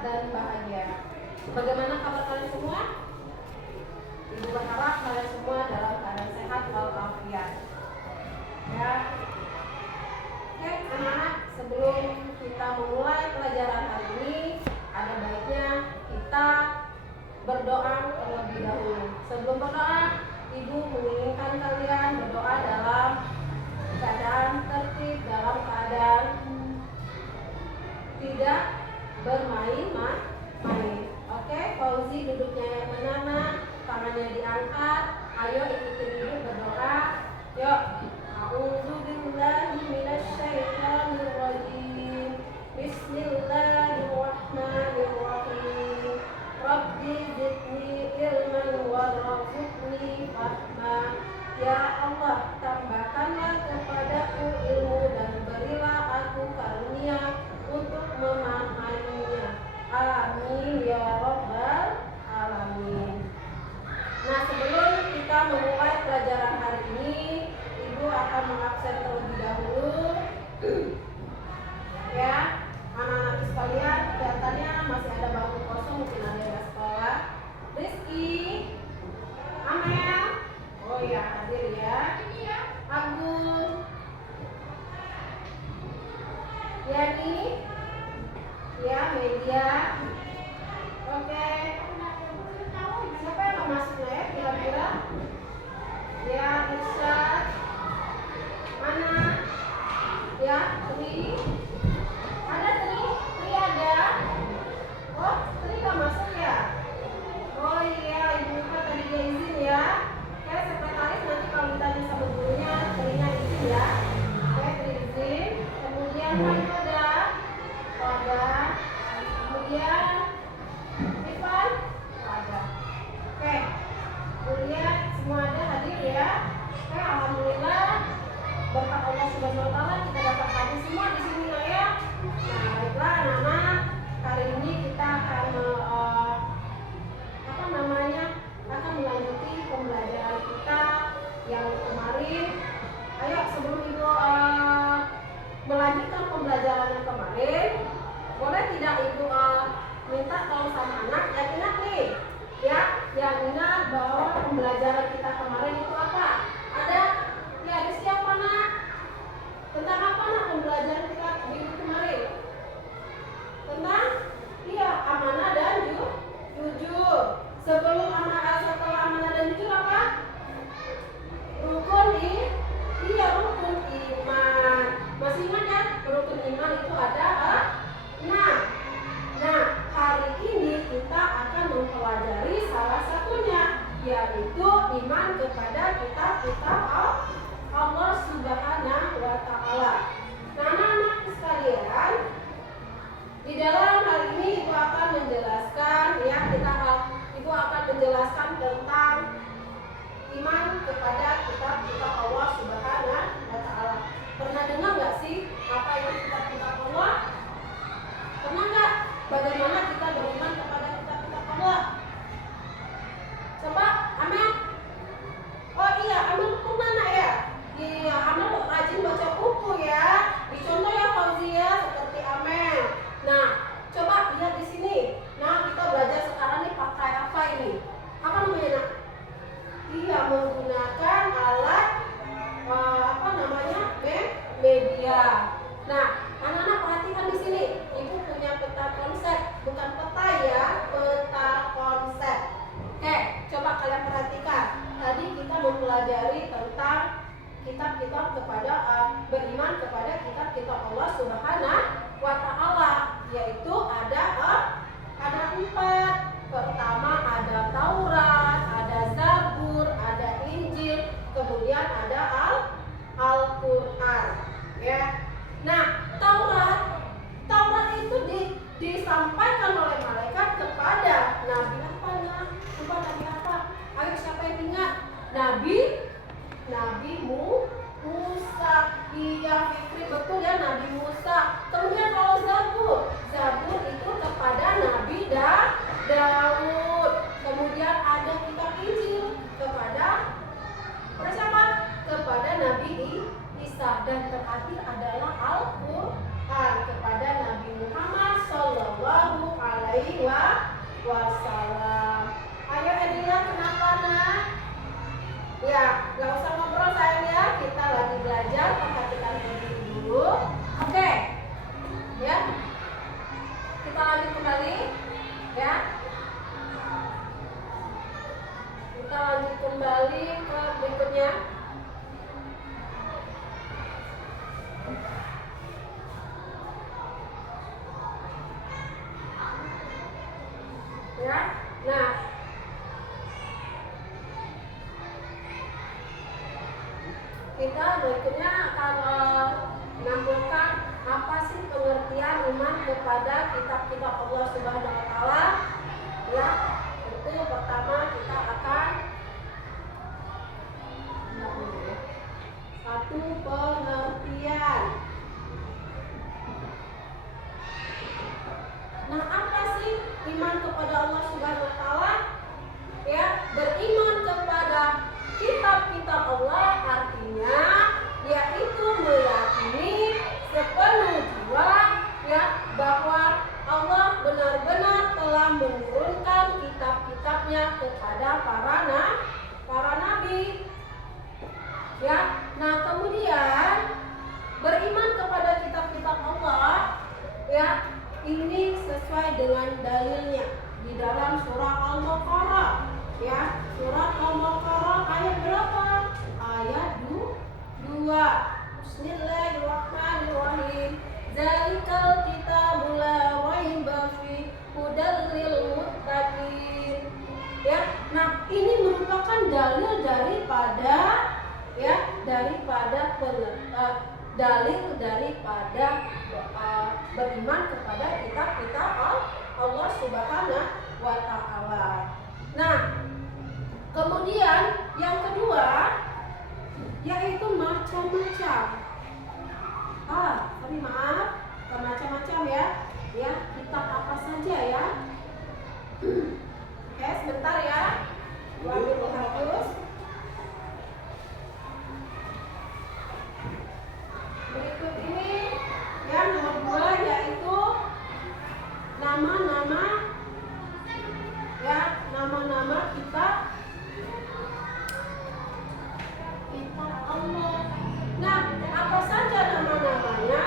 dan bahagia. Bagaimana kabar kalian semua? Ibu berharap kalian semua dalam keadaan sehat walafiat. Ya. Oke, anak-anak, sebelum kita memulai pelajaran hari ini, ada baiknya kita berdoa terlebih dahulu. Sebelum berdoa, Ibu menginginkan kalian berdoa dalam keadaan tertib, dalam keadaan tidak bermain-main. Oke, Fauzi duduknya yang benar, nak. Tangannya diangkat. Ayo ikutin Ibu berdoa. Yuk. A'udzubillahi minasyaitonir rajim. Bismillahirrahmanirrahim. Rabbi zidni ilman warzuqni fahma. Ya Allah, tambahkanlah kepadaku ilmu dan berilah aku karunia untuk memahaminya. Amin ya rabbal alamin. Nah, sebelum kita memulai pelajaran hari ini, Ibu akan mengabsen terlebih dahulu. Ya, anak-anak sekalian, kelihatannya masih ada bangku kosong, mungkin ada yang sekolah. Rizky, Amel, oh iya hadir ya. Agung, Yani, ya Media. Oke. Siapa yang mau masuk ya kira-kira? Ya Irsyad, mana? Ya Tri, ada Tri? Tri ada? Oh Tri gak masuk ya? Oh iya, Ibu Lupa tadi dia izin ya. Oke, sekretaris nanti kalau ditanya sama gurunya, Trinya izin ya. Oke, Tri izin. Kemudian Hantu ada. Kemudian Ivan ada. Oke, kuliah semua ada hadir ya. Oke, alhamdulillah berkat Allah Subhanahu wa taala kita dapat hadir semua di sini ya. Nah, baiklah anak-anak, hari ini kita akan akan melanjuti pembelajaran kita yang kemarin. Ayo sebelum Ibu melanjutkan pembelajaran yang kemarin, boleh tidak Ibu minta tolong sama anak yang ingat nih, ya, yang ingat bahwa pembelajaran kita kemarin itu apa? Ada siapa nak? Tentang apa nak pembelajaran kita minggu kemarin? Tentang amanah dan jujur. Setelah amanah dan jujur apa? Rukun iman. Masih ingat ya? Rukun iman itu ada 6. Nah, hari ini kita akan mempelajari salah satunya, yaitu iman kepada kitab-kitab Allah Subhanahu wa taala. Nah, anak-anak sekalian, di dalam hal ini Ibu akan menjelaskan Ibu akan menjelaskan tentang iman kepada kitab-kitab Allah Subhanahu wa taala. Pernah dengar nggak sih apa itu kitab-kitab Allah? Pernah nggak? Bagaimana kita beriman kepada kitab-kitab Allah? Coba Amel. Oh iya, Amel tuh mana ya? Iya, Amel rajin baca buku ya. Dicontoh ya Fauzia seperti Amel. Nah, coba lihat di sini. Nah, kita belajar sekarang nih pakai apa ini? Apa namanya nak? Iya, menggunakan alat media. Nah, anak-anak perhatikan di sini. Ibu punya peta konsep, bukan peta ya, peta konsep. Oke, coba kalian perhatikan. Tadi kita mempelajari tentang kitab-kitab kepada beriman kepada kitab-kitab Allah Subhanahu wa taala, yaitu ada 4. Pertama ada Taurat, ada Zabur, ada Injil, kemudian ada Al-Qur'an. Ya. Nah, Taurat itu disampaikan oleh malaikat kepada Nabi apa? Nabi apa? Ayo siapa yang ingat? Nabi Musa. Iya, Fikri betul ya, Nabi Musa. Kemudian kalau Zabur itu kepada Nabi Daud. Kemudian ada kitab Injil kepada siapa? Kepada Nabi Isa. Dan terakhir adalah Al-Qur'an kepada Nabi Muhammad SAW. alaihi wasallam. Ayo Edila, kenapa nak? Ya, nggak usah ngobrol sayang ya. Kita lagi belajar, perhatikan dulu. Oke, ya. Kita lanjut kembali, ya. Kita lanjut kembali ke berikutnya. Ya, nah. Kita berikutnya akan menampilkan apa sih pengertian iman kepada kitab-kitab Allah Subhanahu wa taala. Ya, itu pertama kita akan satu pengertian. Nah, apa sih iman kepada Allah Subhanahu wa taala? Ya, beriman kepada kitab-kitab Allah artinya yaitu meyakini sepenuh jiwa ya bahwa Allah benar-benar telah menurunkan kitab-kitabnya kepada para nabi. Ya, nah kemudian beriman kepada kitab-kitab Allah ya ini sesuai dengan dalilnya di dalam surah Al-Baqarah ya, surah Al-Baqarah ayat berapa? Ayat 2. Bismillahirrahmanirrahim. Zalikal kitabul la raiba fi hudal lil muttaqin. Ya, nah ini merupakan dalil daripada beriman kepada kitab-kitab Allah Subhanahu wa taala. Nah, kemudian yang kedua yaitu macam-macam. Maaf, macam-macam ya. Ya, kitab apa saja ya? Oke, sebentar ya. Ambil dihapus. Berikut ini yang nomor 2 yaitu nama-nama ya, nama-nama kitab Allah. Nah, apa saja nama-namanya?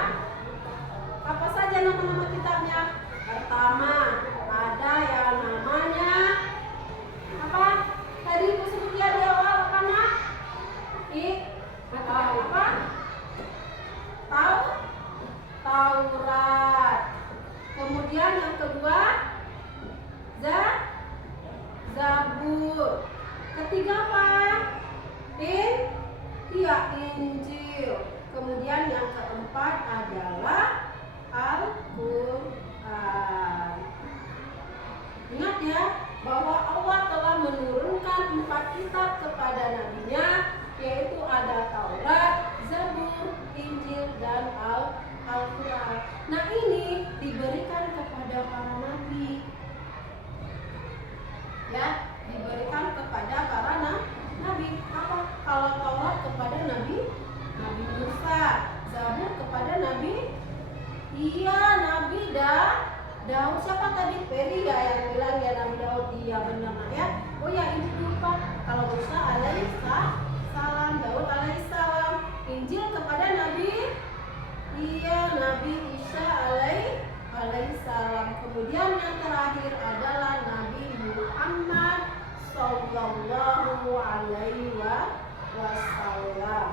Apa saja nama-nama kitabnya? Pertama, ada yang namanya apa? Tadi Ibu sebut ya di awal apa nak? Apa? Taurat. Kemudian yang kedua, Zabur. Ketiga apa? Injil. Kemudian yang keempat adalah Al-Quran. Ingat ya bahwa Allah telah menurunkan 4 kitab kepada nabinya, yaitu ada Taurat, Zabur, Injil, dan Al-Quran. Nah, ini diberikan kepada para nabi. Ya, diberikan kepada para nabi. Apa? Kalau Taurat kepada Nabi Musa, Zabur kepada Nabi Daud. Siapa tadi? Peri ya yang bilang ya Nabi Daud. Iya benar ya. Oh ya, ini lupa. Kalau Musa alaihissalam, Daud alaihissalam. Injil kepada Nabi Isa alaihissalam. Kemudian yang terakhir adalah Nabi Muhammad sallallahu alaihi wasallam.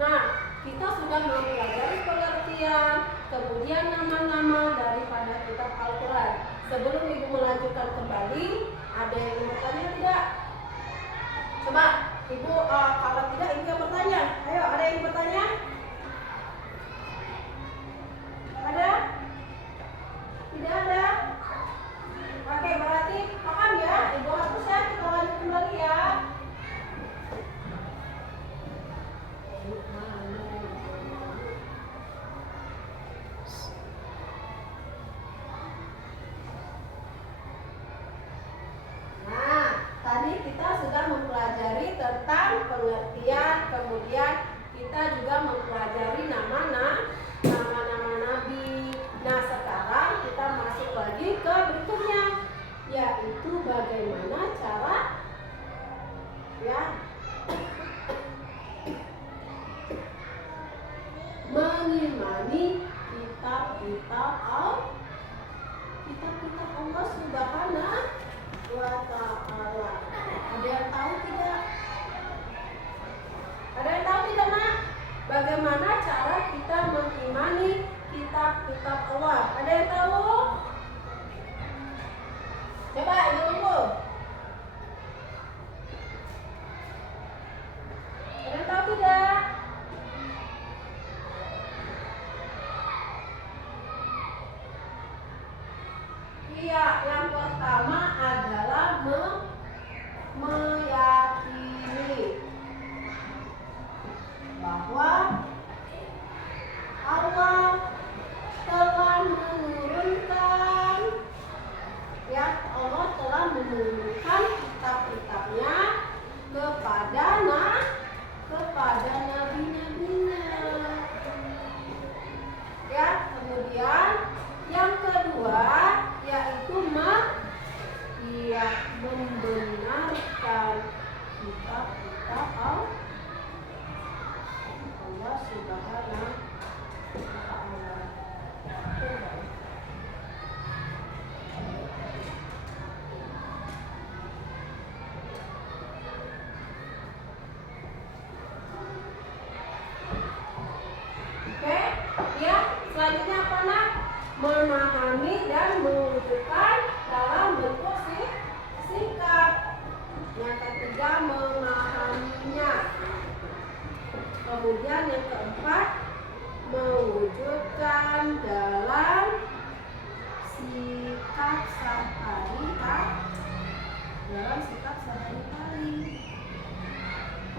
Nah, kita sudah mempelajari pengertian, kemudian nama-nama daripada kitab Al-Quran. Sebelum Ibu melanjutkan kembali, ada yang ingin bertanya tidak? Coba Ibu, kalau tidak Ibu yang bertanya. Ayo, ada yang bertanya? Ada? Tidak ada? Oke, berarti paham ya? Ibu hapus ya, kita lanjut kembali ya. Nah, tadi kita sudah mempelajari tentang pengertian, kemudian kita juga mempelajari mengimani kitab-kitab Allah Subhanahu wa Ta'ala. Ada yang tahu tidak? Ada yang tahu tidak, Nak? Bagaimana cara kita mengimani kitab-kitab Allah? Ada yang tahu? Coba Ibu tunggu. Ada yang tahu tidak? Iya, yang pertama adalah meyakini bahwa Allah telah menurunkan, ya, Allah telah menurunkan kitab-kitabnya kepada nabi-nabinya. Ya, kemudian yang kedua yaitu membenarkan kitab-kitab Allah Subhanahu wa Ta'ala. Oke, ya, selanjutnya apa, Nak? Memahami dan mewujudkan dalam bentuk sikap. Yang ketiga, memahaminya. Kemudian yang keempat, mewujudkan dalam sikap sehari-hari.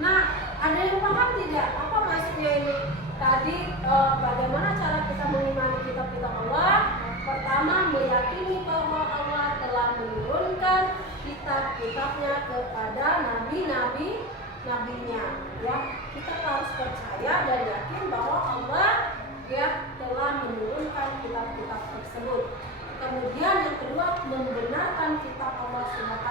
Nah, ada yang paham tidak? Apa maksudnya ini? Tadi bagaimana cara kita mengimani kitab-kitab Allah? Pertama, meyakini bahwa Allah telah menurunkan kitab-kitabnya kepada nabi-nabinya. Ya, kita harus percaya dan yakin bahwa Allah, ya, telah menurunkan kitab-kitab tersebut. Kemudian yang kedua, membenarkan kitab Allah Subhanahu wa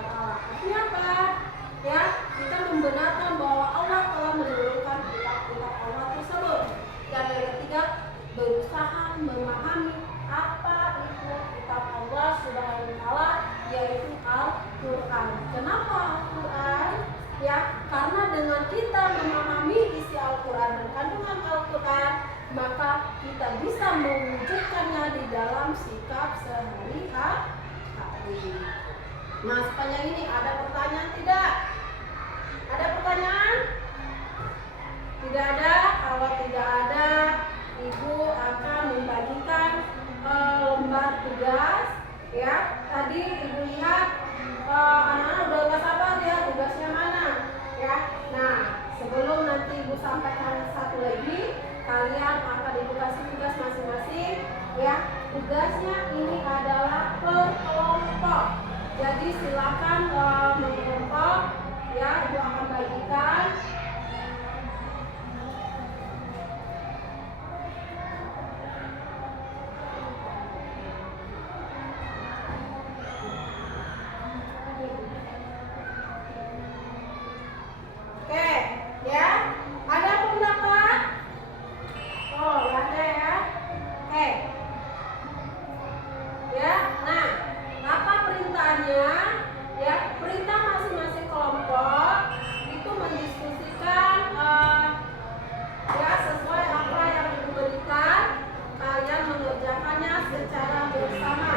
Ta'ala. Artinya apa? Ya, kita membenarkan bahwa Allah telah menurunkan kitab-kitab Allah tersebut. Dan yang ketiga, berusaha memahami apa itu kitab Allah Subhanahu wa Ta'ala, yaitu Al-Quran. Kenapa Al-Quran? Ya, karena dengan kita memahami isi Al-Quran dan kandungan Al-Quran, maka kita bisa mewujudkannya di dalam sikap sehari-hari. Nah, sepanjang ini ada pertanyaan tidak? Ada pertanyaan? Tidak ada? Kalau tidak ada, Ibu akan membagikan lembar tugas. Ya, tadi Ibu lihat anak-anak udah nggak sabar ya, tugasnya mana? Ya, nah sebelum nanti Ibu sampaikan satu lagi, kalian akan Ibu kasih tugas masing-masing. Ya, tugasnya ini adalah per kelompok. Jadi silakan mengelompok. Ya, Ibu akan bagikan. Oke, ya. Ada pendapat? Oh, ada ya. Oke. Ya, nah, apa perintahnya? Ya, perintah masing-masing kelompok itu mendiskusikan ya sesuai apa yang diberikan, kalian mengerjakannya secara bersama.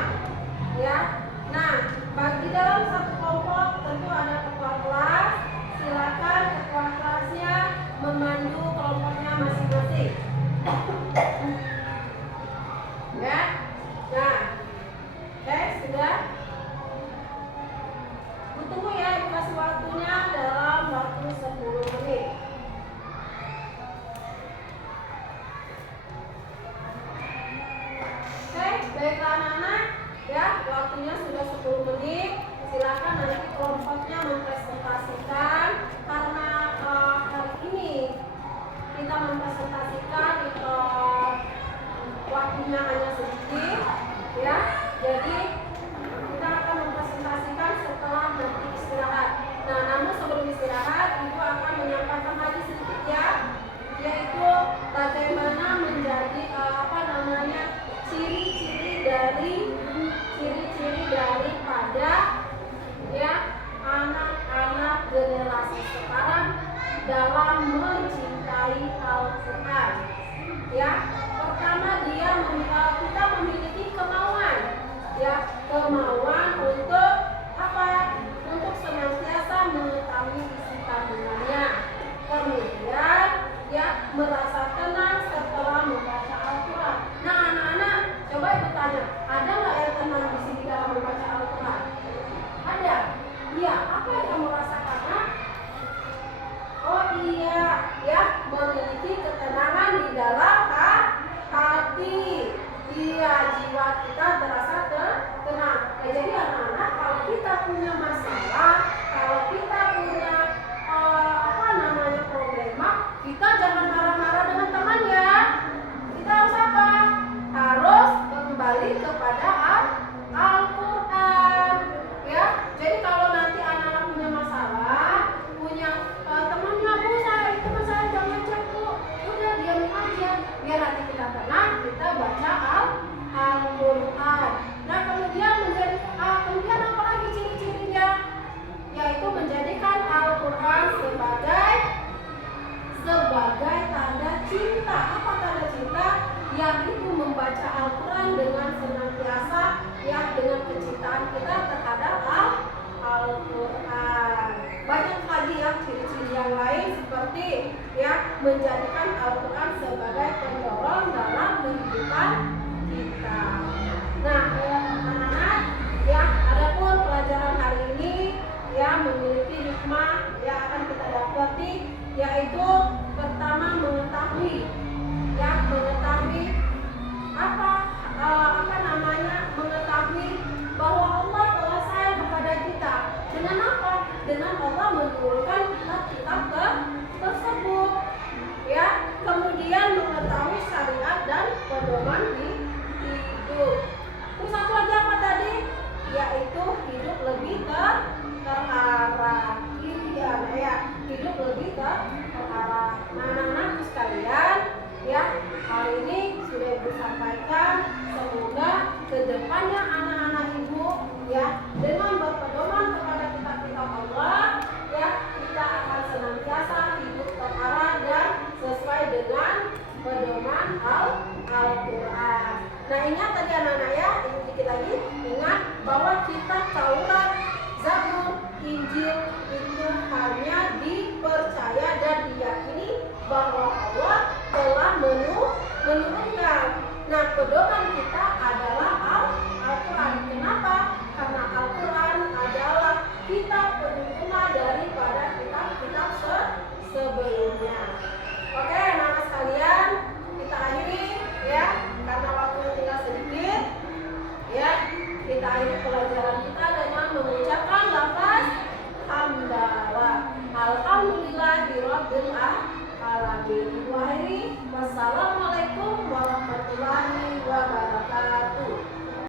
Ya, nah, bagi dalam satu kelompok tentu ada ketua kelas. Silakan ketua kelasnya memandu kelompoknya masing-masing. Ya, nah, oke, sudah. Tunggu ya, dikasih waktunya dalam waktu 10 menit. Oke, baiklah anak-anak, ya, waktunya sudah 10 menit. Silakan nanti kelompoknya mempresentasikan, karena hari ini kita mempresentasikan waktunya hanya sedikit, ya. Jadi kita akan mempresentasikan setelah nanti istirahat. Nah, namun sebelum istirahat, Ibu akan menyampaikan lagi sedikit ya, yaitu bagaimana menjaga Pertama, kita memiliki kemauan, ya, kemauan untuk apa? Untuk senantiasa mengetahui isi kandungannya. Kemudian, ya, merasa tenang setelah membaca Al-Quran. Nah, anak-anak, coba ibu tanya, ada nggak yang tenang di sini dalam membaca Al-Quran? Ada? Iya. Apa yang kamu rasakan? Oh iya, ya, memiliki ketenangan di dalam hati. Iya, jiwa kita terasa tenang. Ya, jadi anak-anak, kalau kita punya masalah, kalau kita punya problema, kita jangan marah-marah dengan teman, ya. Kita harus apa? Harus kembali kepada Al-Quran, ya. Jadi kalau nanti anak-anak punya masalah, punya temannya, bu, teman saya jangan cek, bu, udah diamin aja, biar nanti kita tenang, kita baca Al-Quran. Nah, kemudian apa lagi ciri-cirinya? Yaitu menjadikan Al-Quran sebagai tanda cinta. Apa tanda cinta? Yaitu membaca Al-Quran dengan senantiasa, ya, dengan kecintaan kita terhadap Al-Quran. Banyak lagi ya ciri-ciri yang lain seperti, ya, menjadikan Al-Quran sebagai pendorong dalam kehidupan kita. Nah, anak-anak, ya, adapun pelajaran hari ini, ya, memiliki hikmah yang akan kita dapati, yaitu pertama mengetahui mengetahui bahwa Allah telah sayang kepada kita. Dengan apa? Dengan Allah menurunkan kitab tersebut, ya. Kemudian mengetahui syariat dan pedoman hidup. Terus satu lagi apa tadi? Yaitu hidup lebih terarah. Iya, ya, hidup lebih terarah. Nah, anak-anak sekalian, ya, hal ini sudah Ibu sampaikan. Semoga kedepannya anak-anak Ibu, ya, dengan berpedoman kepada kitab-kitab Allah, ya, kita akan senantiasa hidup terarah dan sesuai dengan pedoman Al-Quran. Nah, ingat tadi anak-anak, ya, ini dikit lagi, ingat bahwa kitab Taurat, Zabur, Injil itu hanya dipercaya dan diyakini bahwa Allah telah menurunkan. Nah, pedoman kita adalah